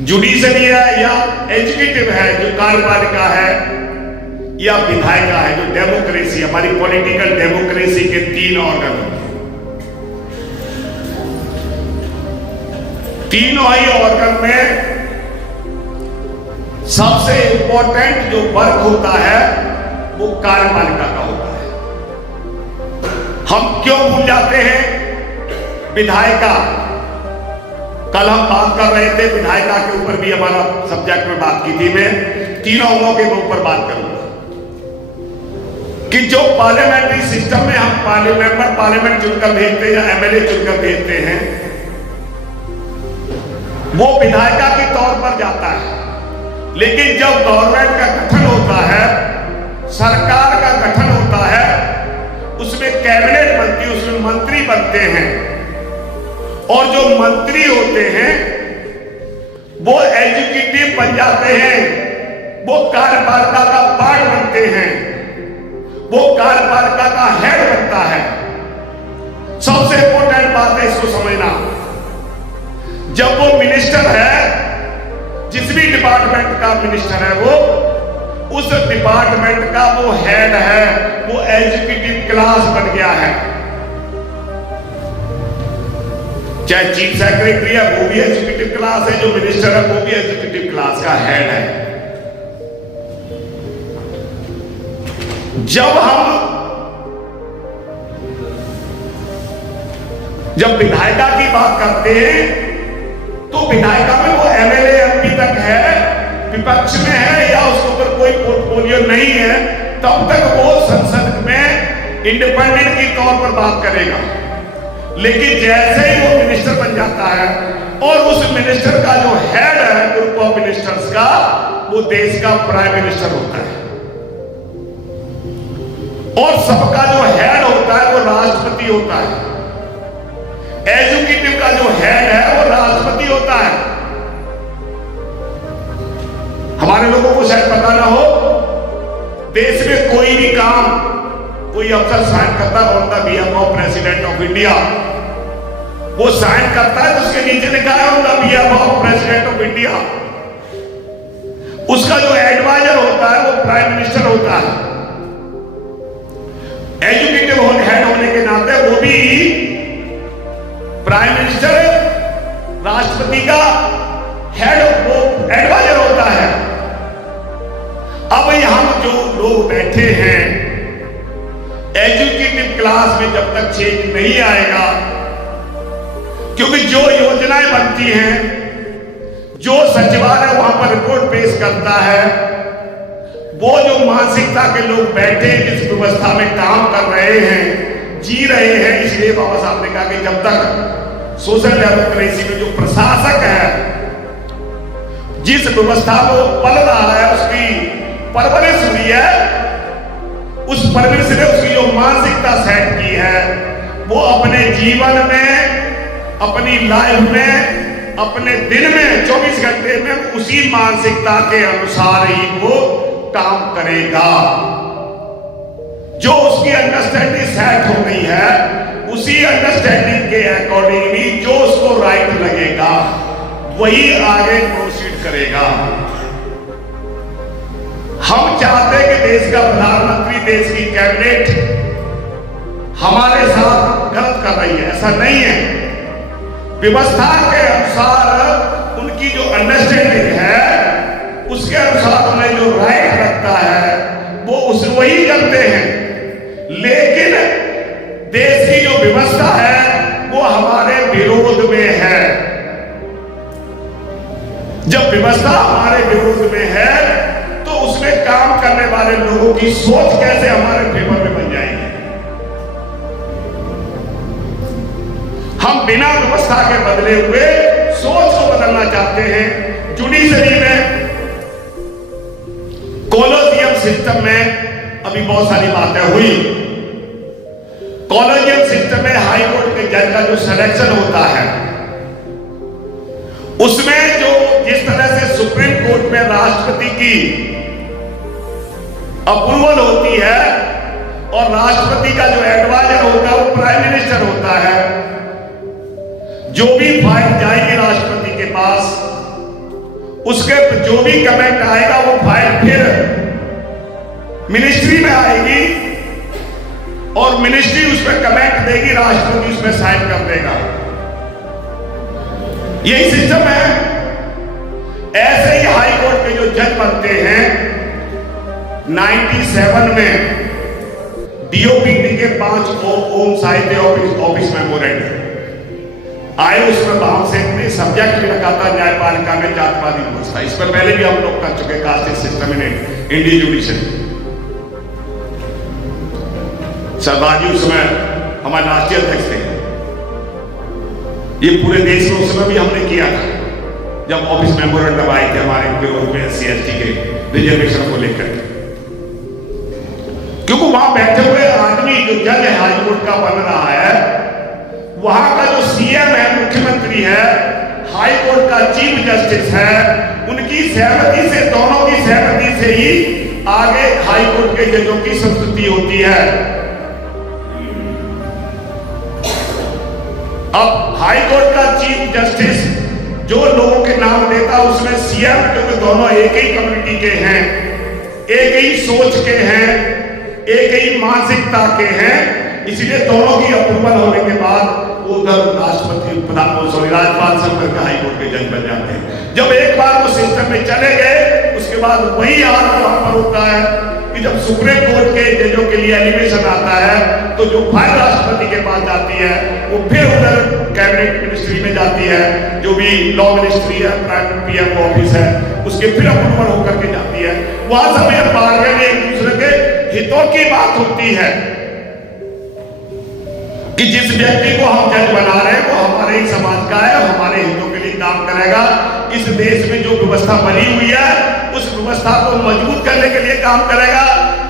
Judiciary है या executive है जो कार्यपालिका है या विधायिका है जो डेमोक्रेसी, हमारी पॉलिटिकल डेमोक्रेसी के 3 ऑर्गन होते हैं। तीनों ही ऑर्गन में सबसे इंपॉर्टेंट जो वर्क होता है वो कार्यपालिका का होता है। हम क्यों भूल जाते हैं विधायिका? कल हम बात कर रहे थे विधायिका के ऊपर भी, हमारा सब्जेक्ट में बात की थी। मैं तीनों अंगों के ऊपर बात करूंगा कि जो पार्लियामेंट्री सिस्टम में हम पार्लियामेंट चुनकर भेजते हैं या एमएलए चुनकर भेजते हैं, वो विधायिका के तौर पर जाता है। लेकिन जब गवर्नमेंट का गठन होता है, सरकार का गठन होता है, उसमें कैबिनेट बनती है, उसमें मंत्री बनते हैं, और जो मंत्री होते हैं वो एग्जीक्यूटिव बन जाते हैं, वो कार्यपालिका का पार्ट बनते हैं, वो कार्यपालिका का हेड बनता है। सबसे इंपॉर्टेंट बात है इसको समझना। जब वो मिनिस्टर है, जिस भी डिपार्टमेंट का मिनिस्टर है, वो उस डिपार्टमेंट का वो हेड है, वो एग्जीक्यूटिव क्लास बन गया है। चाहे चीफ सेक्रेटरी है वो भी एग्जीक्यूटिव क्लास है, जो मिनिस्टर है वो भी एग्जीक्यूटिव क्लास का हेड है। जब विधायिका की बात करते हैं तो विधायिका में वो एमएलए एमपी तक है, विपक्ष में है या उसके ऊपर कोई पोर्टफोलियो नहीं है, तब तक वो संसद में इंडिपेंडेंट के तौर पर बात करेगा। लेकिन जैसे ही वो मिनिस्टर बन जाता है और उस मिनिस्टर का जो हेड है ग्रुप ऑफ मिनिस्टर्स का, वो देश का प्राइम मिनिस्टर होता है, और सबका जो हेड होता है वो राष्ट्रपति होता है। एग्जीक्यूटिव का जो हेड है वो राष्ट्रपति होता है। हमारे लोगों को शायद पता ना हो, देश में कोई भी काम कोई अफसर साइन करता है on the behalf of president of India, वो साइन करता है तो उसके नीचे लिखा है on the behalf of president of India. उसका जो एडवाइजर होता है वो प्राइम मिनिस्टर होता है। एग्जीक्यूटिव हेड होने के नाते वो भी प्राइम मिनिस्टर, राष्ट्रपति का हेड, वो एडवाइजर होता है। अब यहां जो लोग बैठे हैं, एग्जीक्यूटिव क्लास में जब तक चेंज नहीं आएगा, क्योंकि जो योजनाएं बनती हैं, जो सचिवालय वहां पर रिपोर्ट पेश करता है, वो जो मानसिकता के लोग बैठे जिस व्यवस्था में काम कर रहे हैं, जी रहे हैं, इसलिए बाबा साहब ने कहा कि जब तक सोशल डेमोक्रेसी में जो प्रशासक है, जिस व्यवस्था को पल रहा है, उसकी परवरिश हुई है, उस परवरिश ने उसकी जो मानसिकता सेट की है, वो अपने जीवन में, अपनी लाइफ में, अपने दिन में 24 घंटे में उसी मानसिकता के अनुसार ही वो काम करेगा। जो उसकी अंडरस्टैंडिंग सेट हो गई है, उसी अंडरस्टैंडिंग के अकॉर्डिंगली जो उसको राइट लगेगा वही आगे प्रोसीड करेगा। हम चाहते हैं कि देश का प्रधानमंत्री, देश की कैबिनेट हमारे साथ गलत कर रही है, ऐसा नहीं है। व्यवस्था के अनुसार उनकी जो अंडरस्टैंडिंग है, उसके अनुसार उन्हें जो राइट लगता है वो उसे वही करते हैं। लेकिन देश की जो व्यवस्था है वो हमारे विरोध में है। जब व्यवस्था हमारे विरोध में है तो उसमें काम करने वाले लोगों की सोच कैसे हमारे फेवर में बन जाएगी। हम बिना व्यवस्था के बदले हुए सोच को बदलना चाहते हैं। जुडिशरी में, कॉलेजियम सिस्टम में अभी बहुत सारी बातें हुई। कॉलेजियम सिस्टम में हाई कोर्ट के जज का जो सिलेक्शन होता है, उसमें जो जिस तरह से सुप्रीम कोर्ट में राष्ट्रपति की अप्रूवल होती है और राष्ट्रपति का जो एडवाइजर होता है वो प्राइम मिनिस्टर होता है, जो भी फाइल जाएगी राष्ट्रपति के पास उसके जो भी कमेंट आएगा वो फाइल फिर मिनिस्ट्री में आएगी और मिनिस्ट्री उस पर कमेंट देगी, राष्ट्रपति उस पर साइन कर देगा। यही सिस्टम है। ऐसे ही हाई कोर्ट के जो जज बनते हैं, 97 में डीओपीटी के 5 ओम साहित्य ऑफिस मेमोरेंडम आए, उसमें भाव से ने सब्जेक्ट भी रखा था न्यायपालिका में जातिवादी व्यवस्था। इस पर पहले भी हम लोग कर चुके caste system in Indian judiciary. सरदार जी उस समय हमारे राष्ट्रीय अध्यक्ष थे। ये पूरे देश में उस समय भी हमने किया था जब ऑफिस मेमोरेंडम आए थे हमारे विरोध में SC/ST के रिजर्वेशन को लेकर, क्योंकि वहां बैठे हुए आदमी जो जज हाई कोर्ट का बन रहा है, वहां का जो CM है, मुख्यमंत्री है, हाई कोर्ट का चीफ जस्टिस है, उनकी सहमति से, दोनों की सहमति से ही आगे हाई कोर्ट के जजों की संस्तुति होती है। अब हाई कोर्ट का चीफ जस्टिस जो लोगों के नाम देता, उसमें CM, क्योंकि दोनों एक ही कम्युनिटी के हैं, एक ही सोच के हैं, एक ही मानसिकता के हैं, इसलिए दोनों की अप्रूवल होने के बाद उधर राज्यपाल से होकर हाई कोर्ट के जज बन जाते हैं। जब एक बार वो सिस्टम में चले गए, उसके बाद वही हाल वहां पर होता है कि जब सुप्रीम कोर्ट के जजों के लिए एलिवेशन आता है तो जो फाइल राष्ट्रपति के पास जाती है वो फिर उधर कैबिनेट मिनिस्ट्री में जाती है, जो भी लॉ मिनिस्ट्री है, प्राइम PM ऑफिस है, उसके फिर अप्रूवल होकर के जाती है। वहां सब ये बार्गेन एक दूसरे के हितों की बात होती है कि जिस व्यक्ति को हम जज बना रहे हैं वो हमारे ही समाज का है, हमारे हितों के लिए काम करेगा, इस देश में जो व्यवस्था बनी हुई है उस व्यवस्था को मजबूत करने के लिए काम करेगा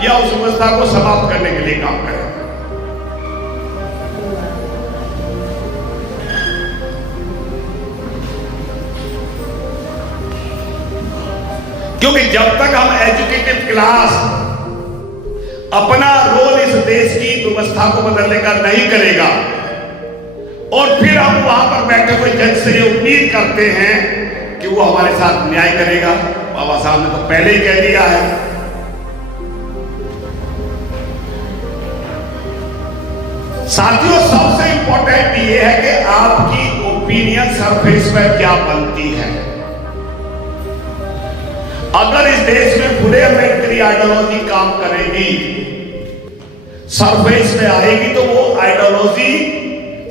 या उस व्यवस्था को समाप्त करने के लिए काम करेगा। क्योंकि जब तक हम एजुकेटेड क्लास अपना रोल इस देश की व्यवस्था को बदलने का नहीं करेगा और फिर हम वहां पर बैठे हुए जज से ये उम्मीद करते हैं कि वो हमारे साथ न्याय करेगा, बाबा साहब ने तो पहले ही कह दिया है। साथियों, सबसे इंपॉर्टेंट ये है कि आपकी ओपिनियन सरफेस पर क्या बनती है। अगर इस देश में पूरे अमेरिकन आइडियोलॉजी काम करेगी, सरफेस में आएगी, तो वो आइडियोलॉजी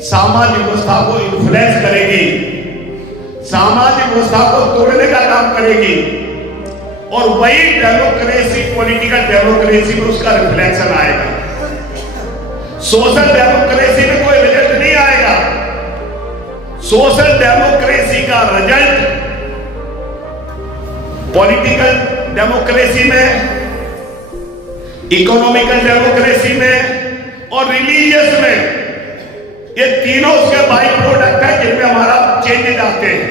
सामाजिक व्यवस्था को इन्फ्लुएंस करेगी, सामाजिक व्यवस्था को तोड़ने का काम करेगी और वही डेमोक्रेसी, पॉलिटिकल डेमोक्रेसी में उसका रिफ्लेक्शन आएगा। सोशल डेमोक्रेसी में कोई रिजल्ट नहीं आएगा। सोशल डेमोक्रेसी का रिजल्ट पॉलिटिकल डेमोक्रेसी में, इकोनॉमिकल डेमोक्रेसी में और रिलीजियस में, ये तीनों उसके बाई प्रोडक्ट है जिनमें हमारा चेंजेस आते हैं।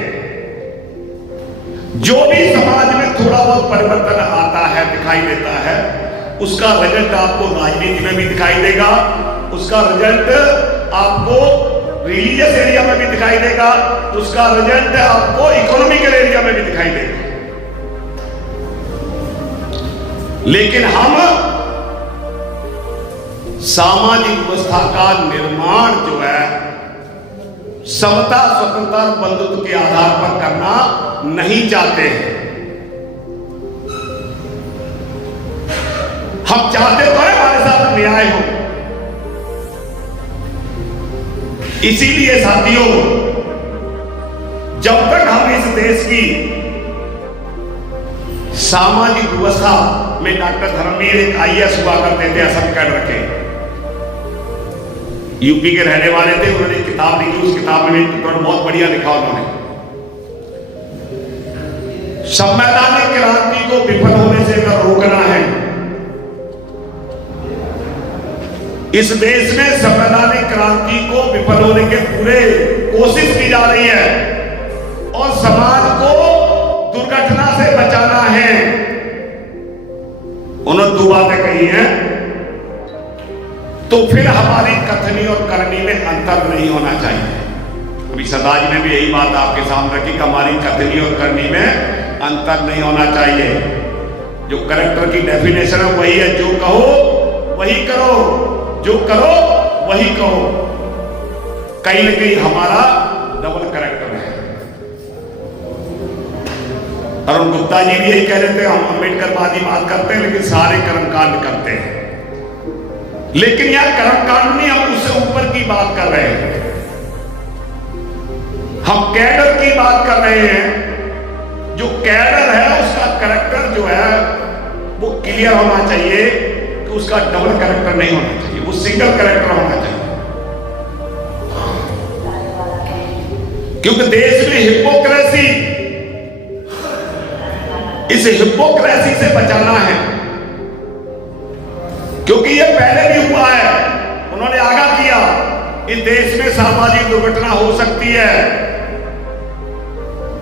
जो भी समाज में थोड़ा बहुत परिवर्तन आता है, दिखाई देता है, उसका रिजल्ट आपको राजनीति में भी दिखाई देगा, उसका रिजल्ट आपको रिलीजियस एरिया में भी दिखाई देगा, उसका रिजल्ट आपको इकोनॉमिकल एरिया में भी दिखाई देगा। लेकिन हम सामाजिक व्यवस्था का निर्माण जो है समता, स्वतंत्रता, बंधुत्व के आधार पर करना नहीं चाहते हैं। हम चाहते तो है हमारे साथ न्याय हो। इसीलिए साथियों, जब तक हम इस देश की सामाजिक व्यवस्था में, डॉक्टर धर्मवीर एक IAS हुआ करते थे, असम कैडर के, यूपी के रहने वाले थे, उन्होंने एक किताब लिखी, उस किताब में बहुत बढ़िया लिखा उन्होंने, संवैधानिक क्रांति को विफल होने से अगर रोकना है, इस देश में संवैधानिक क्रांति को विफल होने के पूरे कोशिश की जा रही है और समाज को दुर्घटना से बचाना है। उन्होंने 2 बातें कही हैं, तो फिर हमारी कथनी और करनी में अंतर नहीं होना चाहिए। अभी सरदार जी ने भी यही बात आपके सामने रखी कि हमारी कथनी और करनी में अंतर नहीं होना चाहिए। जो कैरेक्टर की डेफिनेशन है वही है, जो कहो वही करो, जो करो वही कहो। कहीं ना कहीं हमारा डबल कैरेक्टर है। अरुण गुप्ता जी भी यही कह रहे थे, हम अम्बेडकरवादी बात करते हैं लेकिन सारे कर्मकांड करते हैं। लेकिन यह कर्मकांड नहीं, हम उससे ऊपर की बात कर रहे हैं। हम कैडर की बात कर रहे हैं। जो कैडर है उसका कैरेक्टर जो है वो क्लियर होना चाहिए कि उसका डबल कैरेक्टर नहीं होना चाहिए, वो सिंगल कैरेक्टर होना चाहिए। क्योंकि देश में हिपोक्रेसी, इस हिपोक्रेसी से बचाना है। क्योंकि ये पहले भी हुआ है, उन्होंने आगाह किया इस देश में सामाजिक दुर्घटना हो सकती है।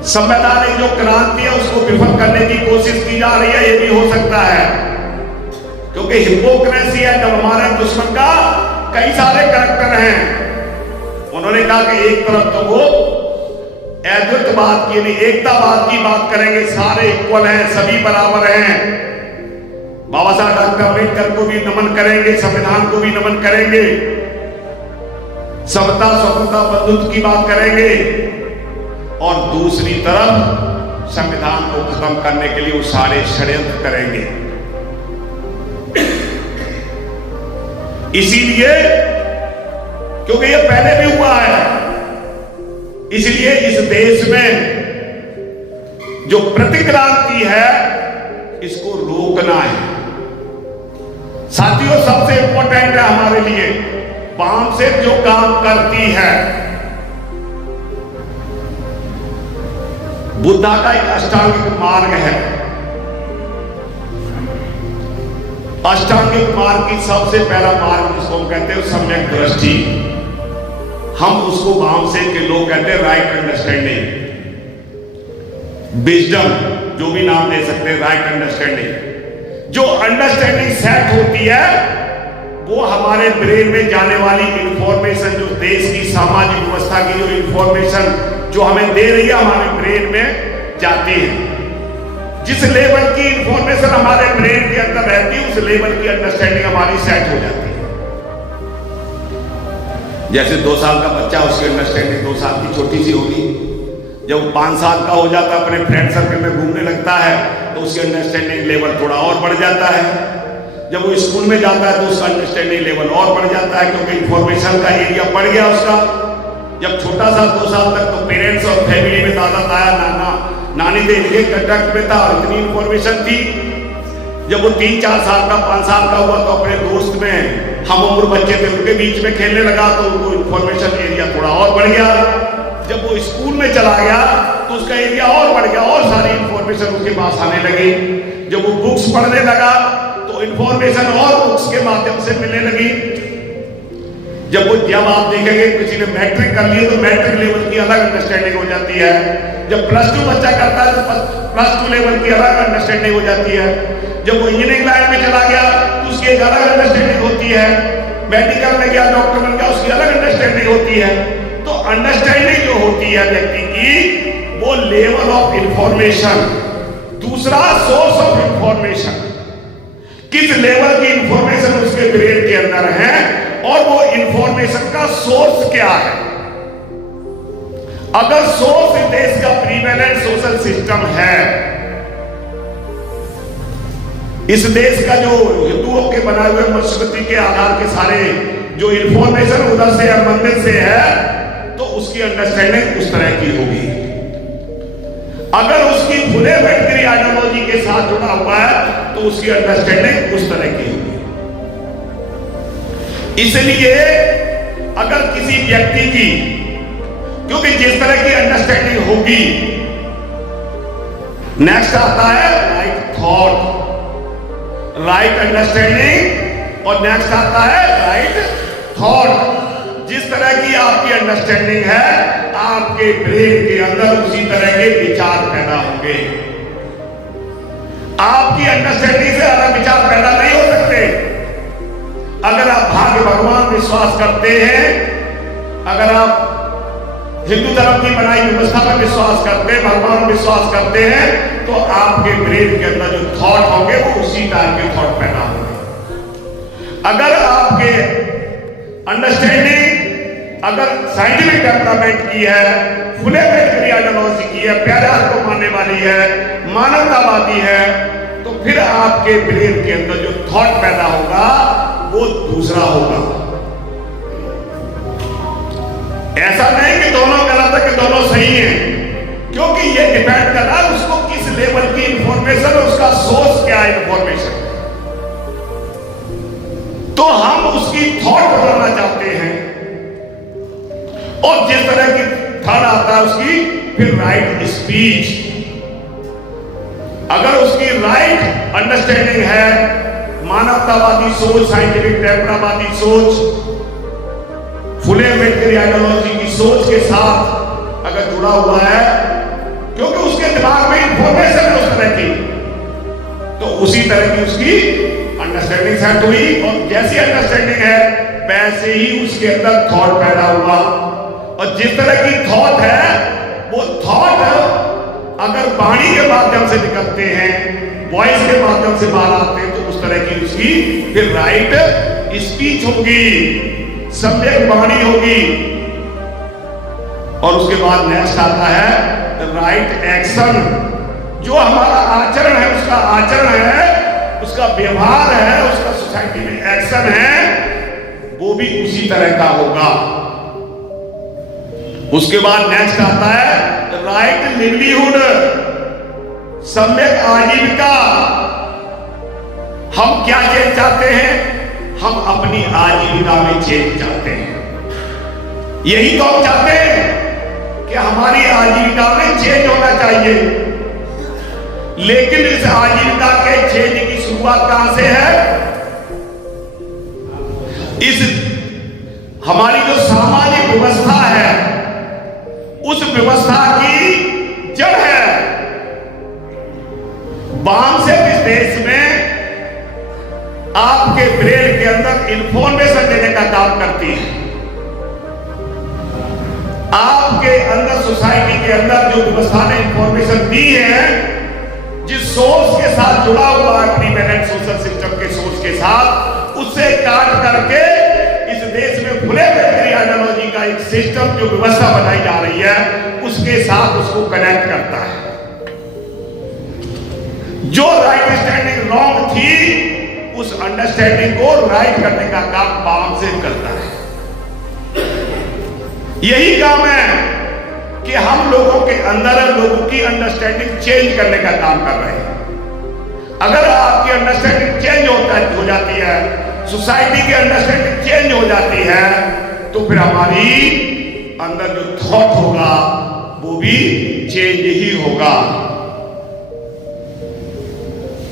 संवैधानिक जो क्रांति है उसको विफल करने की कोशिश की जा रही है, ये भी हो सकता है। क्योंकि हिपोक्रेसी है जब हमारे दुश्मन का कई सारे कैरेक्टर हैं। उन्होंने कहा कि एक तरफ तो वो अद्वैतवाद की नहीं, एकतावाद की बात करेंगे, सारे इक्वल हैं, सभी बराबर हैं। बाबा साहब डॉक्टर अम्बेडकर को भी नमन करेंगे, संविधान को भी नमन करेंगे, समता स्वतंत्रता बंधुत्व की बात करेंगे, और दूसरी तरफ संविधान को खत्म करने के लिए वो सारे षड्यंत्र करेंगे। इसीलिए क्योंकि ये पहले भी हुआ है, इसलिए इस देश में जो प्रतिक्रांति है इसको रोकना है। साथियों, सबसे इंपॉर्टेंट है हमारे लिए वाम से जो काम करती है। बुद्धा का एक अष्टांगिक मार्ग है। अष्टांगिक मार्ग की सबसे पहला मार्ग जिसको हम कहते हैं सम्यक दृष्टि, हम उसको वाम से के लोग कहते हैं राइट अंडरस्टैंडिंग, विजडम, जो भी नाम दे सकते हैं, राइट अंडरस्टैंडिंग। जो अंडरस्टैंडिंग सेट होती है वो हमारे ब्रेन में जाने वाली इंफॉर्मेशन, जो देश की सामाजिक व्यवस्था की जो इंफॉर्मेशन जो हमें दे रही है, हमारे ब्रेन में जाती है। जिस लेवल की इंफॉर्मेशन हमारे ब्रेन के अंदर रहती है, उस लेवल की अंडरस्टैंडिंग हमारी सेट हो जाती है। जैसे 2 साल का बच्चा, उसकी अंडरस्टैंडिंग 2 साल की छोटी सी होगी। जब वो 5 साल का हो जाता है, अपने फ्रेंड सर्कल में घूमने लगता है, तो उसकी अंडरस्टैंडिंग लेवल थोड़ा और बढ़ जाता है। जब वो स्कूल में जाता है तो उसका अंडरस्टैंडिंग लेवल और बढ़ जाता है, क्योंकि इंफॉर्मेशन का एरिया बढ़ गया उसका। जब छोटा सा 2 साल तक तो पेरेंट्स और फैमिली में दादा ताया नाना नानी थे, इनके कंटेक्ट में था और इतनी इंफॉर्मेशन थी। जब वो 3-4 साल का 5 साल का हुआ तो अपने दोस्त में, हम उम्र बच्चे थे उनके बीच में खेलने लगा, तो उनको इंफॉर्मेशन एरिया थोड़ा और बढ़ गया। जब वो स्कूल में चला गया तो उसका एरिया और बढ़ गया और सारी इंफॉर्मेशन उसके पास आने लगी। जब वो बुक्स पढ़ने लगा तो इंफॉर्मेशन और बुक्स के माध्यम से मिलने लगी। जब आप देखेंगे किसी ने मैट्रिक कर लिया तो मैट्रिक लेवल की अलग अंडरस्टैंडिंग हो जाती है। जब +2 बच्चा करता है तो +2 लेवल की अलग अंडरस्टैंडिंग हो जाती है। जब वो इंजीनियरिंग लाइन में चला गया तो उसकी एक अलग अंडरस्टैंडिंग होती है। मेडिकल में गया, डॉक्टर बन गया, उसकी अलग अंडरस्टैंडिंग होती है। तो अंडरस्टैंडिंग जो होती है व्यक्ति की, वो लेवल ऑफ इंफॉर्मेशन। दूसरा, सोर्स ऑफ इंफॉर्मेशन, किस लेवल की इंफॉर्मेशन उसके ब्रेन के अंदर है और वो इंफॉर्मेशन का सोर्स क्या है। अगर सोर्स इस देश का प्रीवेलेंट सोशल सिस्टम है, इस देश का जो हिंदुओं के बनाए हुए मनुस्मृति के आधार के सारे जो इंफॉर्मेशन उधर से या मंदिर से है, तो उसकी अंडरस्टैंडिंग उस तरह की होगी। अगर उसकी फुले अंबेडकरी आइडियोलॉजी के साथ जुड़ा हुआ है तो उसकी अंडरस्टैंडिंग उस तरह की होगी। इसलिए अगर किसी व्यक्ति की, क्योंकि जिस तरह की अंडरस्टैंडिंग होगी, नेक्स्ट आता है राइट थॉट, राइट अंडरस्टैंडिंग, और नेक्स्ट आता है राइट थॉट। जिस तरह की आपकी अंडरस्टैंडिंग है, आपके ब्रेन के अंदर उसी तरह के विचार पैदा होंगे। आपकी अंडरस्टैंडिंग से अलग विचार पैदा नहीं हो सकते। अगर आप भाग्य भगवान विश्वास करते हैं, अगर आप हिंदू धर्म की बनाई व्यवस्था में विश्वास करते हैं, भगवान में विश्वास करते हैं, तो आपके ब्रेन के अंदर जो थॉट होंगे वो उसी टाइप के थॉट पैदा होंगे। अगर आपके अंडरस्टैंडिंग अगर साइंटिफिक डेवलपमेंट की है, फुले मेडिकल आइडियोलॉजी की है, प्यार को मानने वाली है, मानवतावादी है, तो फिर आपके ब्रेन के अंदर जो थॉट पैदा होगा वो दूसरा होगा। ऐसा नहीं कि दोनों गलत है कि दोनों सही हैं, क्योंकि ये डिपेंड कर रहा है उसको किस लेवल की इंफॉर्मेशन, उसका सोर्स क्या है इंफॉर्मेशन। तो हम उसकी थॉट बदलना चाहते हैं, और जिस तरह की थॉट आता है उसकी फिर राइट स्पीच, अगर उसकी राइट अंडरस्टैंडिंग है, मानवतावादी सोच, साइंटिफिक डेवलपमेंटवादी सोच, फुले मेडिकल आइडियोलॉजी की सोच के साथ अगर जुड़ा हुआ है, क्योंकि उसके दिमाग में इंफॉर्मेशन है उस तरह की, तो उसी तरह की उसकी अंडरस्टैंडिंग सेट हुई, और जैसी अंडरस्टैंडिंग है वैसे ही उसके अंदर थॉट पैदा हुआ। और जिस तरह की थॉट है वो थॉट अगर वाणी के माध्यम से निकलते हैं, वॉइस के माध्यम से बाहर आते हैं, तो उस तरह की उसकी फिर राइट स्पीच होगी, सम्यक वाणी होगी। और उसके बाद नेक्स्ट आता है राइट एक्शन, जो हमारा आचरण है, उसका आचरण है, उसका व्यवहार है, उसका सोसाइटी में एक्शन है, वो भी उसी तरह का होगा। उसके बाद नेक्स्ट आता है राइट लिवलीहुड, सम्यक आजीविका। हम क्या चेंज चाहते हैं? हम अपनी आजीविका में चेंज चाहते हैं। यही तो हम चाहते हैं कि हमारी आजीविका में चेंज होना चाहिए, लेकिन इस आजीविका के चेंज की शुरुआत कहां से है? इस हमारी जो सामाजिक व्यवस्था है, उस व्यवस्था की जड़ है। बाम से इस देश में आपके ब्रेन के अंदर इंफॉर्मेशन देने का काम करती है। आपके अंदर सोसाइटी के अंदर जो व्यवस्था ने इंफॉर्मेशन दी है, जिस सोर्स के साथ जुड़ा हुआ है, प्री बैलेंस सोशल सिस्टम के सोर्स के साथ, उससे काट करके इस देश में फुले मेडिकल आइडियोलॉजी का एक सिस्टम जो व्यवस्था बनाई जा रही है, उसके साथ उसको कनेक्ट करता है। जो राइट स्टैंडिंग रॉन्ग थी, उस अंडरस्टैंडिंग को राइट करने का काम बाम से करता है। यही काम है कि हम लोगों के अंदर लोगों की अंडरस्टैंडिंग चेंज करने का काम कर रहे हैं। अगर आपकी अंडरस्टैंडिंग चेंज हो जाती है, सोसाइटी की अंडरस्टैंडिंग चेंज हो जाती है, तो फिर हमारी अंदर जो थॉट होगा वो भी चेंज ही होगा।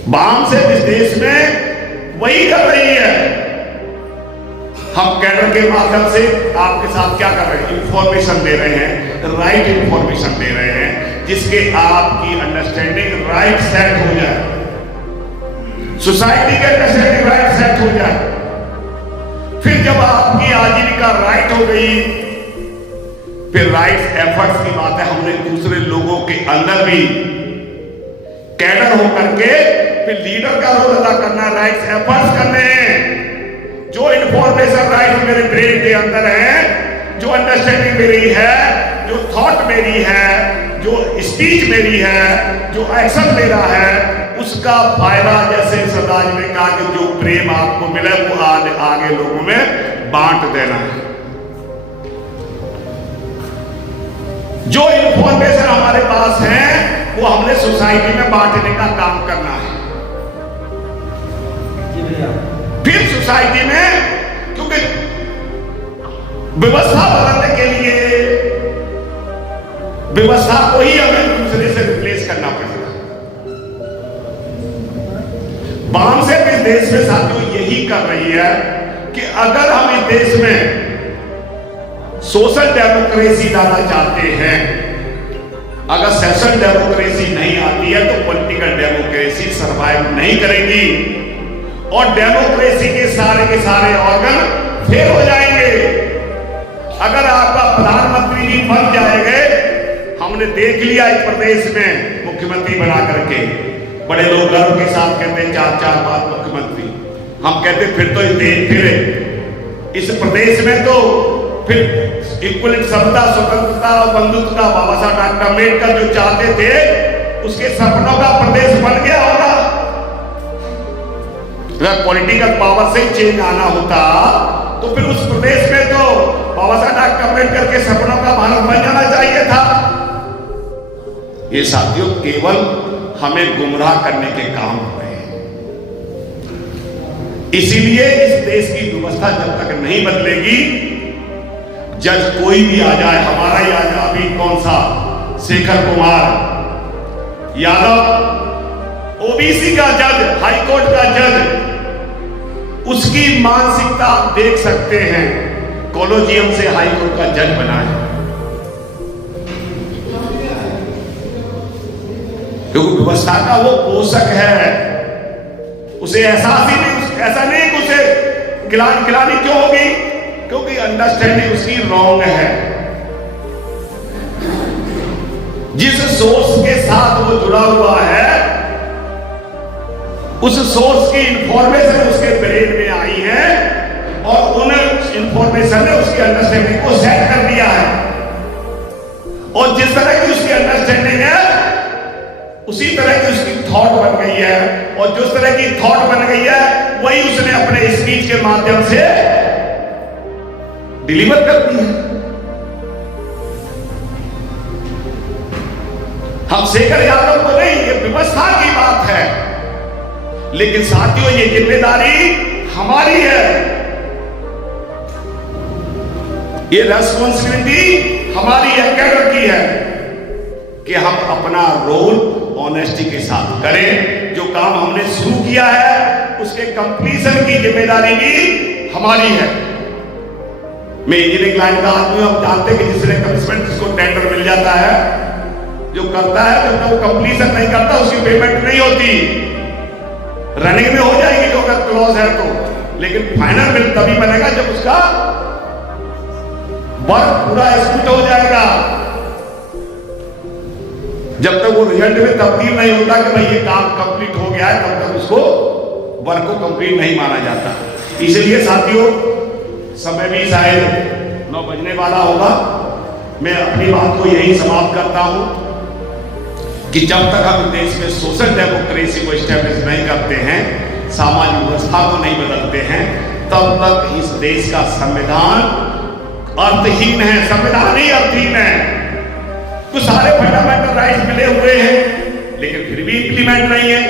बाम से इस देश में वही कर रही है। हम कैडर के माध्यम से आपके साथ क्या कर रहे हैं? इंफॉर्मेशन दे रहे हैं, राइट इंफॉर्मेशन दे रहे हैं, जिसके आपकी अंडरस्टैंडिंग राइट सेट हो जाए, सोसाइटी के अंडरस्टैंडिंग राइट सेट हो जाए। फिर जब आपकी आजीविका राइट हो गई, फिर राइट एफर्ट्स की बात है, हमने दूसरे लोगों के अंदर भी कैडर होकर के फिर लीडर का रोल अदा करना, राइट एफर्ट्स करने। जो इंफॉर्मेशन राइट मेरे ब्रेन के अंदर है, जो अंडरस्टैंडिंग मेरी है, जो थॉट मेरी है, जो स्पीच मेरी है, जो एक्शन मेरा है, उसका फायदा, जैसे सदाज ने कहा कि जो प्रेम आपको मिले वो आगे लोगों में बांट देना है। जो इंफॉर्मेशन हमारे पास है वो हमने सोसाइटी में बांटने का काम करना है। फिर सोसाइटी में, क्योंकि व्यवस्था बदलने के लिए व्यवस्था को ही हमें दूसरे से रिप्लेस करना पड़ेगा। बाम से इस देश में साथियों यही कर रही है कि अगर हम इस देश में सोशल डेमोक्रेसी लाना चाहते हैं, अगर सोशल डेमोक्रेसी नहीं आती है तो पॉलिटिकल डेमोक्रेसी सर्वाइव नहीं करेगी, और डेमोक्रेसी के सारे ऑर्गन फेल हो जाएंगे। अगर आपका प्रधानमंत्री भी बन जाए उन्होंने देख लिया इस प्रदेश में मुख्यमंत्री बना करके। बड़े लोग गर्व के साथ कहते हैं 4-4 बार मुख्यमंत्री। हम कहते फिर तो इस प्रदेश में तो फिर इक्वलिटी, समता, स्वतंत्रता और बंधुत्व का बाबा साहब डॉक्टर अम्बेडकर जो चाहते थे उसके सपनों का प्रदेश बन गया होगा। अगर पॉलिटिकल पावर से चेंज आना होता तो फिर उस प्रदेश में तो बाबा साहब डॉक्टर अम्बेडकर के सपनों का भारत बन जाना चाहिए था। ये साथियों केवल हमें गुमराह करने के काम हो रहे हैं। इसीलिए इस देश की व्यवस्था जब तक नहीं बदलेगी, जज कोई भी आ जाए, हमारा ही आ जाए, अभी कौन सा शेखर कुमार यादव ओबीसी का जज, हाईकोर्ट का जज, उसकी मानसिकता आप देख सकते हैं। कॉलेजियम से हाईकोर्ट का जज बना है, क्योंकि व्यवस्था का वो पोषक है। उसे एहसास ही नहीं, ऐसा नहीं कि उसे गिलानी क्यों होगी, क्योंकि अंडरस्टैंडिंग उसकी रॉन्ग है। जिस सोर्स के साथ वो जुड़ा हुआ है, उस सोर्स की इंफॉर्मेशन उसके ब्रेन में आई है और उन इंफॉर्मेशन ने उसकी अंडरस्टैंडिंग को सेट कर दिया है। और जिस तरह की उसकी अंडरस्टैंडिंग है उसी तरह की उसकी थॉट बन गई है, और जिस तरह की थॉट बन गई है वही उसने अपने स्पीच के माध्यम से डिलीवर कर दी है। हम शेखर यादव को नहीं, ये व्यवस्था की बात है। लेकिन साथियों ये जिम्मेदारी हमारी है, ये रेस्पॉन्सिबिलिटी हमारी है, कैडर की है कि हम अपना रोल ऑनेस्टी के साथ करें। जो काम हमने शुरू किया है उसके कंप्लीशन की जिम्मेदारी भी हमारी है। मैं इंजीनियरिंग लाइन का आदमी हूं, आप जानते हैं कि जिसने कमिटमेंट, जिसको टेंडर मिल जाता है, जो करता है, जब तक वो कंप्लीशन नहीं करता उसकी पेमेंट नहीं होती। रनिंग में हो जाएगी जो अगर क्लॉज है तो, लेकिन फाइनल बिल तभी बनेगा जब उसका वर्क पूरा एग्जीक्यूट हो जाएगा। जब तक वो रिजल्ट में तब्दील नहीं होता कि भाई ये काम कंप्लीट हो गया है, तब तक उसको वर्क को कंप्लीट नहीं माना जाता। इसलिए साथियों समय भी शायद 9 बजने वाला होगा। मैं अपनी बात को यही समाप्त करता हूं कि जब तक हम देश में सोशल डेमोक्रेसी को एस्टेब्लिश नहीं करते हैं, सामाजिक व्यवस्था को नहीं बदलते हैं, तब तक इस देश का संविधान अर्थहीन है। संविधान ही अर्थहीन है। तो सारे फंडामेंटल राइट्स मिले हुए हैं लेकिन फिर भी इंप्लीमेंट नहीं है।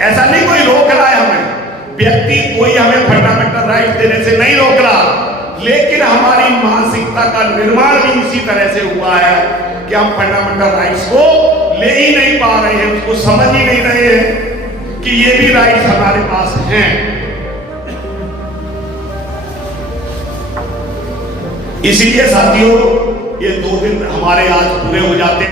ऐसा नहीं कोई रोक रहा है हमें, व्यक्ति कोई हमें फंडामेंटल राइट्स देने से नहीं रोक रहा, लेकिन हमारी मानसिकता का निर्माण भी इसी तरह से हुआ है कि हम फंडामेंटल राइट्स को ले ही नहीं पा रहे हैं, उसको समझ ही नहीं रहे हैं कि ये भी राइट्स हमारे पास हैं। इसीलिए साथियों ये 2 दिन हमारे आज पूरे हो जाते हैं।